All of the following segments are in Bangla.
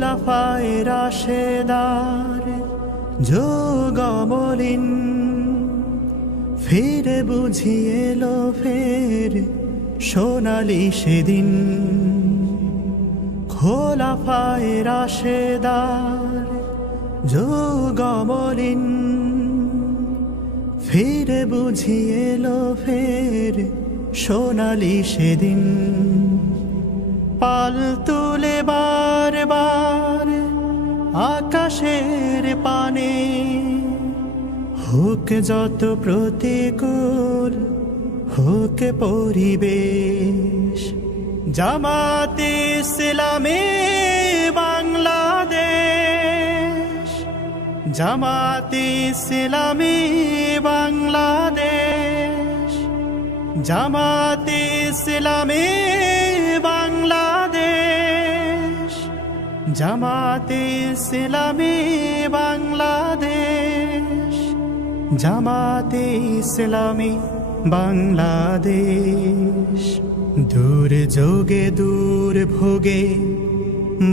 খোলাফায়ে রাশেদার যুগমলিন ফিরে বুঝি এলো ফের সোনালি সেদিন। খোলাফায়ে রাশেদার যুগমলিন ফিরে বুঝি এলো ফের সোনালি সেদিন। পাল তুলে বারবার আকাশের পানে হোক যত প্রতিকূল হোক পরিবেশ, জামাতে ইসলামী বাংলাদেশ, জামাতে ইসলামী বাংলাদেশ, জামাতে ইসলামী বাংলাদেশ, জামাতে ইসলামী বাংলাদেশ, জামাতে ইসলামী বাংলাদেশ। দূর যোগে দূর ভোগে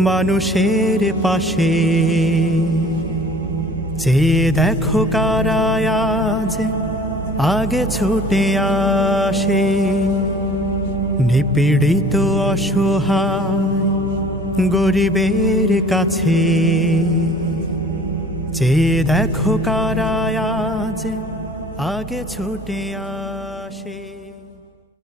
মানুষের পাশে চেয়ে দেখো কারা আজ আগে ছুটে আসে। নিপীড়িত অসহায় গরিবের কাছে চেয়ে দেখো কারা আজ আগে ছুটে আসে।